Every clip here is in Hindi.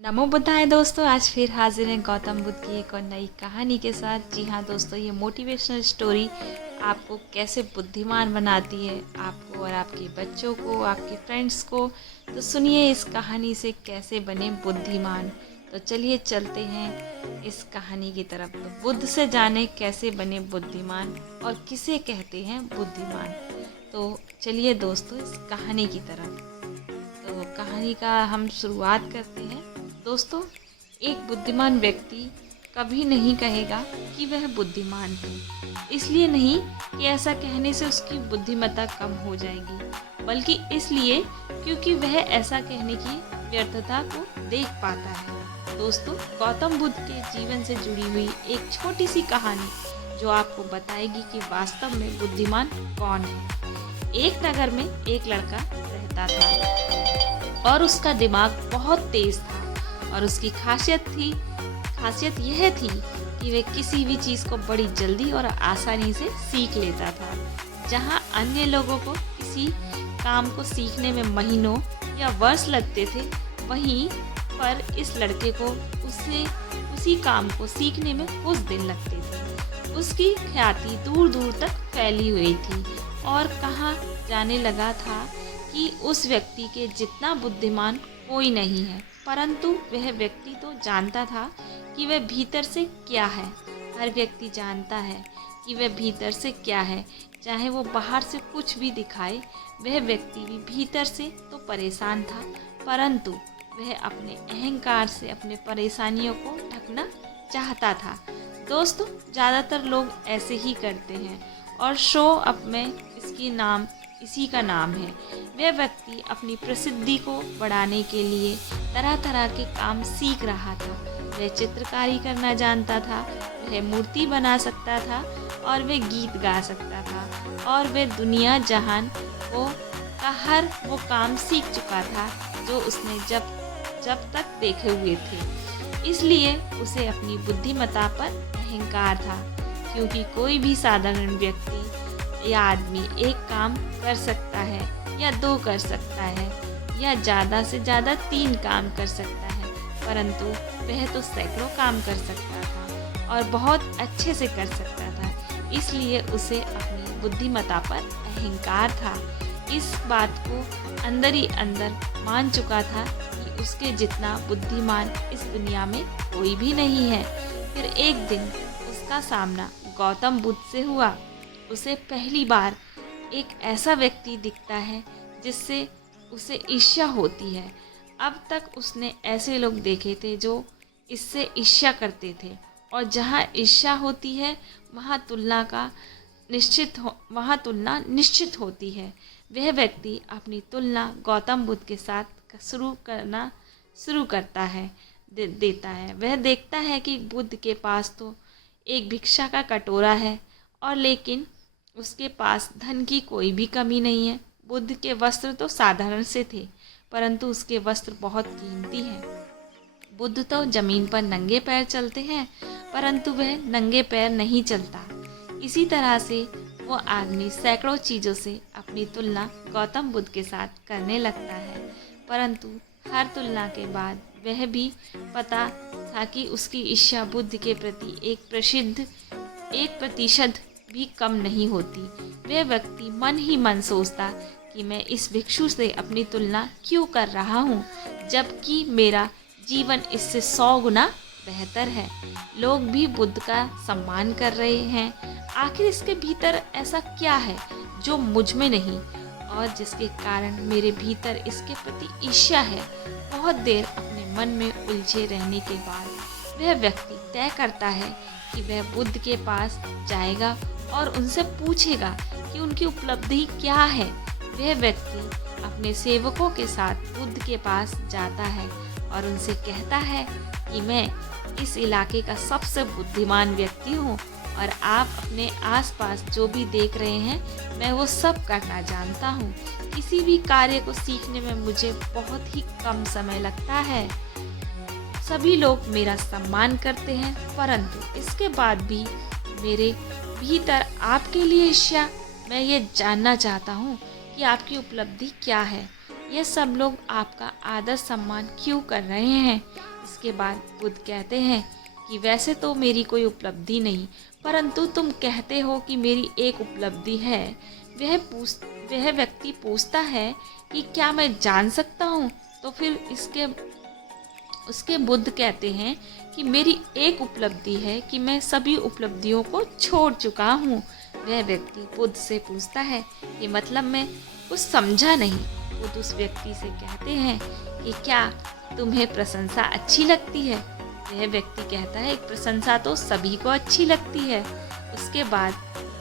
नमो बुद्धाय दोस्तों, आज फिर हाजिर हैं गौतम बुद्ध की एक और नई कहानी के साथ। जी हाँ दोस्तों, ये मोटिवेशनल स्टोरी आपको कैसे बुद्धिमान बनाती है, आपको और आपके बच्चों को, आपके फ्रेंड्स को। तो सुनिए इस कहानी से कैसे बने बुद्धिमान। तो चलिए चलते हैं इस कहानी की तरफ। तो बुद्ध से जाने कैसे बने बुद्धिमान और किसे कहते हैं बुद्धिमान। तो चलिए दोस्तों इस कहानी की तरफ। तो कहानी का हम शुरुआत करते हैं। दोस्तों, एक बुद्धिमान व्यक्ति कभी नहीं कहेगा कि वह बुद्धिमान है। इसलिए नहीं कि ऐसा कहने से उसकी बुद्धिमत्ता कम हो जाएगी, बल्कि इसलिए क्योंकि वह ऐसा कहने की व्यर्थता को देख पाता है। दोस्तों, गौतम बुद्ध के जीवन से जुड़ी हुई एक छोटी सी कहानी जो आपको बताएगी कि वास्तव में बुद्धिमान कौन है। एक नगर में एक लड़का रहता था और उसका दिमाग बहुत तेज था और उसकी खासियत यह थी कि वह किसी भी चीज़ को बड़ी जल्दी और आसानी से सीख लेता था। जहां अन्य लोगों को किसी काम को सीखने में महीनों या वर्ष लगते थे, वहीं पर इस लड़के को उसी काम को सीखने में कुछ दिन लगते थे। उसकी ख्याति दूर दूर तक फैली हुई थी और कहा जाने लगा था कि उस व्यक्ति के जितना बुद्धिमान कोई नहीं है। परंतु वह व्यक्ति तो जानता था कि वह भीतर से क्या है। हर व्यक्ति जानता है कि वह भीतर से क्या है, चाहे वो बाहर से कुछ भी दिखाए। वह व्यक्ति भी भीतर से तो परेशान था, परंतु वह अपने अहंकार से अपने परेशानियों को ढकना चाहता था। दोस्तों, ज़्यादातर लोग ऐसे ही करते हैं और शो अप में इसी का नाम है। वह व्यक्ति अपनी प्रसिद्धि को बढ़ाने के लिए तरह तरह के काम सीख रहा था। वह चित्रकारी करना जानता था, वह मूर्ति बना सकता था और वह गीत गा सकता था और वह दुनिया जहान का हर वो काम सीख चुका था जो उसने जब तक देखे हुए थे। इसलिए उसे अपनी बुद्धिमत्ता पर अहंकार था, क्योंकि कोई भी साधारण व्यक्ति या आदमी एक काम कर सकता है या 2 कर सकता है या ज़्यादा से ज़्यादा 3 काम कर सकता है, परंतु वह तो सैकड़ों काम कर सकता था और बहुत अच्छे से कर सकता था। इसलिए उसे अपनी बुद्धिमत्ता पर अहंकार था। इस बात को अंदर ही अंदर मान चुका था कि उसके जितना बुद्धिमान इस दुनिया में कोई भी नहीं है। फिर एक दिन उसका सामना गौतम बुद्ध से हुआ। उसे पहली बार एक ऐसा व्यक्ति दिखता है जिससे उसे ईर्ष्या होती है। अब तक उसने ऐसे लोग देखे थे जो इससे ईर्ष्या करते थे, और जहाँ ईर्ष्या होती है वहाँ तुलना निश्चित होती है। वह व्यक्ति अपनी तुलना गौतम बुद्ध के साथ शुरू करता है देता है। वह देखता है कि बुद्ध के पास तो एक भिक्षा का कटोरा है, और लेकिन उसके पास धन की कोई भी कमी नहीं है। बुद्ध के वस्त्र तो साधारण से थे, परंतु उसके वस्त्र बहुत कीमती हैं। बुद्ध तो जमीन पर नंगे पैर चलते हैं, परंतु वह नंगे पैर नहीं चलता। इसी तरह से वो आदमी सैकड़ों चीज़ों से अपनी तुलना गौतम बुद्ध के साथ करने लगता है, परंतु हर तुलना के बाद वह भी पता था कि उसकी ईर्ष्या बुद्ध के प्रति 1% भी कम नहीं होती। वह व्यक्ति मन ही मन सोचता कि मैं इस भिक्षु से अपनी तुलना क्यों कर रहा हूँ, जबकि मेरा जीवन इससे 100 गुना बेहतर है। लोग भी बुद्ध का सम्मान कर रहे हैं। आखिर इसके भीतर ऐसा क्या है जो मुझ में नहीं, और जिसके कारण मेरे भीतर इसके प्रति ईर्ष्या है। बहुत देर अपने मन में उलझे रहने के बाद वह व्यक्ति तय करता है कि वह बुद्ध के पास जाएगा और उनसे पूछेगा कि उनकी उपलब्धि क्या है। वह व्यक्ति अपने सेवकों के साथ बुद्ध के पास जाता है और उनसे कहता है कि मैं इस इलाके का सबसे बुद्धिमान व्यक्ति हूँ, और आप अपने आसपास जो भी देख रहे हैं मैं वो सब करना जानता हूँ। किसी भी कार्य को सीखने में मुझे बहुत ही कम समय लगता है। सभी लोग मेरा सम्मान करते हैं, परंतु इसके बाद भी मेरे भीतर आपके लिए ईर्ष्या। मैं ये जानना चाहता हूँ कि आपकी उपलब्धि क्या है ये सब लोग आपका आदर सम्मान क्यों कर रहे हैं? इसके बाद बुद्ध कहते हैं कि वैसे तो मेरी कोई उपलब्धि नहीं, परंतु तुम कहते हो कि मेरी एक उपलब्धि है। वह व्यक्ति पूछता है कि क्या मैं जान सकता हूँ? तो फिर उसके बुद्ध कहते हैं कि मेरी एक उपलब्धि है कि मैं सभी उपलब्धियों को छोड़ चुका हूँ। वह व्यक्ति बुद्ध से पूछता है कि मतलब मैं कुछ समझा नहीं। बुद्ध उस व्यक्ति से कहते हैं कि क्या तुम्हें प्रशंसा अच्छी लगती है? वह व्यक्ति कहता है प्रशंसा तो सभी को अच्छी लगती है। उसके बाद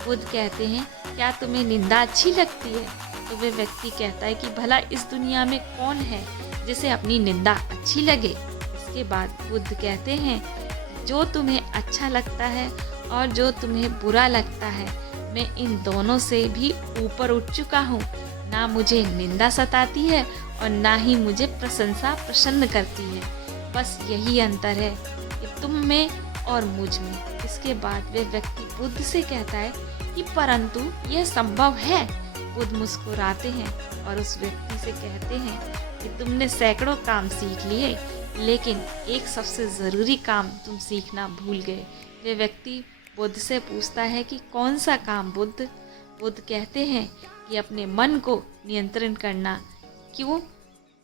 बुद्ध कहते हैं क्या तुम्हें निंदा अच्छी लगती है? तो वह व्यक्ति कहता है कि भला इस दुनिया में कौन है जिसे अपनी निंदा अच्छी लगे? इसके बाद बुद्ध कहते हैं जो तुम्हें अच्छा लगता है और जो तुम्हें बुरा लगता है, मैं इन दोनों से भी ऊपर उठ चुका हूँ। ना मुझे निंदा सताती है और ना ही मुझे प्रशंसा प्रसन्न करती है। बस यही अंतर है कि तुम में और मुझ में। इसके बाद वह व्यक्ति बुद्ध से कहता है कि परंतु यह संभव है। बुद्ध मुस्कुराते हैं और उस व्यक्ति से कहते हैं कि तुमने सैकड़ों काम सीख लिए, लेकिन एक सबसे ज़रूरी काम तुम सीखना भूल गए। वह व्यक्ति बुद्ध से पूछता है कि कौन सा काम बुद्ध? बुद्ध कहते हैं कि अपने मन को नियंत्रण करना। क्यों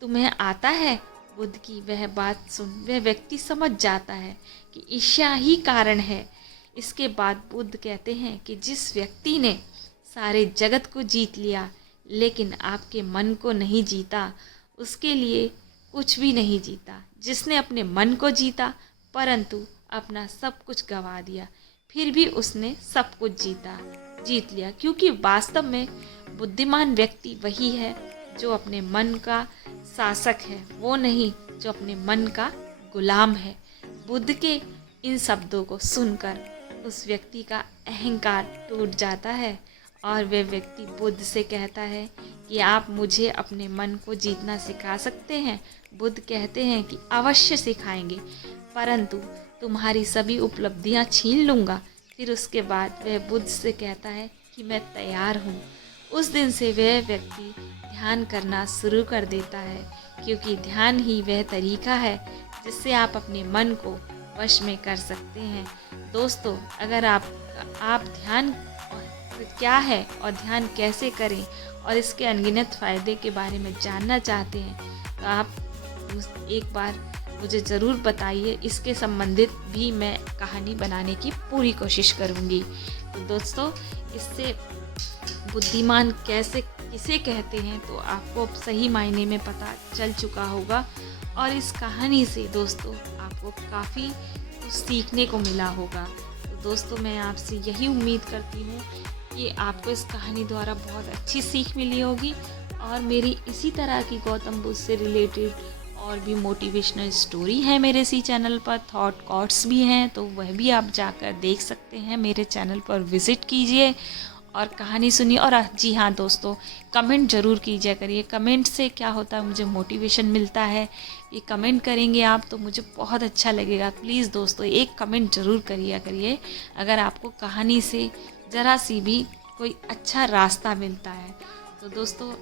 तुम्हें आता है? बुद्ध की वह बात सुन वह व्यक्ति समझ जाता है कि ईर्ष्या ही कारण है। इसके बाद बुद्ध कहते हैं कि जिस व्यक्ति ने सारे जगत को जीत लिया लेकिन आपके मन को नहीं जीता, उसके लिए कुछ भी नहीं जीता। जिसने अपने मन को जीता परंतु अपना सब कुछ गंवा दिया, फिर भी उसने सब कुछ जीत लिया। क्योंकि वास्तव में बुद्धिमान व्यक्ति वही है जो अपने मन का शासक है, वो नहीं जो अपने मन का गुलाम है। बुद्ध के इन शब्दों को सुनकर उस व्यक्ति का अहंकार टूट जाता है और वह व्यक्ति बुद्ध से कहता है कि आप मुझे अपने मन को जीतना सिखा सकते हैं? बुद्ध कहते हैं कि अवश्य सिखाएंगे, परंतु तुम्हारी सभी उपलब्धियां छीन लूँगा। फिर उसके बाद वह बुद्ध से कहता है कि मैं तैयार हूँ। उस दिन से वह व्यक्ति ध्यान करना शुरू कर देता है, क्योंकि ध्यान ही वह तरीका है जिससे आप अपने मन को वश में कर सकते हैं। दोस्तों, अगर आप ध्यान क्या है और ध्यान कैसे करें और इसके अनगिनत फ़ायदे के बारे में जानना चाहते हैं तो आप एक बार मुझे ज़रूर बताइए। इसके संबंधित भी मैं कहानी बनाने की पूरी कोशिश करूँगी। तो दोस्तों, इससे बुद्धिमान किसे कहते हैं तो आपको अब सही मायने में पता चल चुका होगा और इस कहानी से दोस्तों आपको काफ़ी कुछ सीखने को मिला होगा। तो दोस्तों, मैं आपसे यही उम्मीद करती हूँ कि आपको इस कहानी द्वारा बहुत अच्छी सीख मिली होगी और मेरी इसी तरह की गौतम बुद्ध से रिलेटेड और भी मोटिवेशनल स्टोरी है मेरे इसी चैनल पर, थॉट कॉट्स भी हैं, तो वह भी आप जाकर देख सकते हैं। मेरे चैनल पर विज़िट कीजिए और कहानी सुनिए। और जी हाँ दोस्तों, कमेंट ज़रूर कीजिए करिए। कमेंट से क्या होता है, मुझे मोटिवेशन मिलता है। ये कमेंट करेंगे आप तो मुझे बहुत अच्छा लगेगा। प्लीज़ दोस्तों, एक कमेंट ज़रूर करिए अगर आपको कहानी से ज़रा सी भी कोई अच्छा रास्ता मिलता है। तो दोस्तों,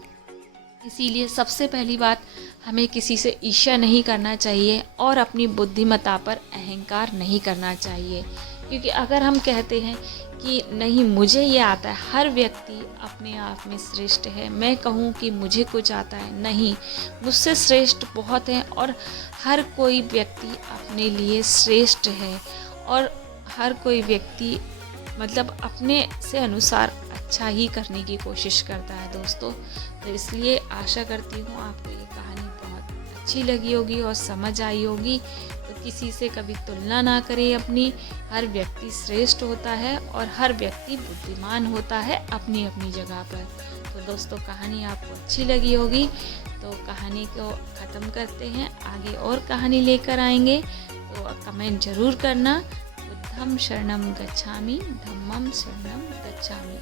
इसीलिए सबसे पहली बात, हमें किसी से ईर्ष्या नहीं करना चाहिए और अपनी बुद्धिमत्ता पर अहंकार नहीं करना चाहिए। क्योंकि अगर हम कहते हैं कि नहीं मुझे ये आता है, हर व्यक्ति अपने आप में श्रेष्ठ है, मैं कहूँ कि मुझे कुछ आता है, नहीं, मुझसे श्रेष्ठ बहुत हैं और हर कोई व्यक्ति अपने लिए श्रेष्ठ है और हर कोई व्यक्ति मतलब अपने से अनुसार अच्छा ही करने की कोशिश करता है दोस्तों। तो इसलिए आशा करती हूँ आपको ये कहानी बहुत अच्छी लगी होगी और समझ आई होगी। तो किसी से कभी तुलना ना करें अपनी। हर व्यक्ति श्रेष्ठ होता है और हर व्यक्ति बुद्धिमान होता है अपनी अपनी जगह पर। तो दोस्तों, कहानी आपको अच्छी लगी होगी तो कहानी को ख़त्म करते हैं, आगे और कहानी लेकर आएंगे। तो कमेंट ज़रूर करना। बुद्धं शरणं गच्छामि, धम्मं शरणं गच्छामि।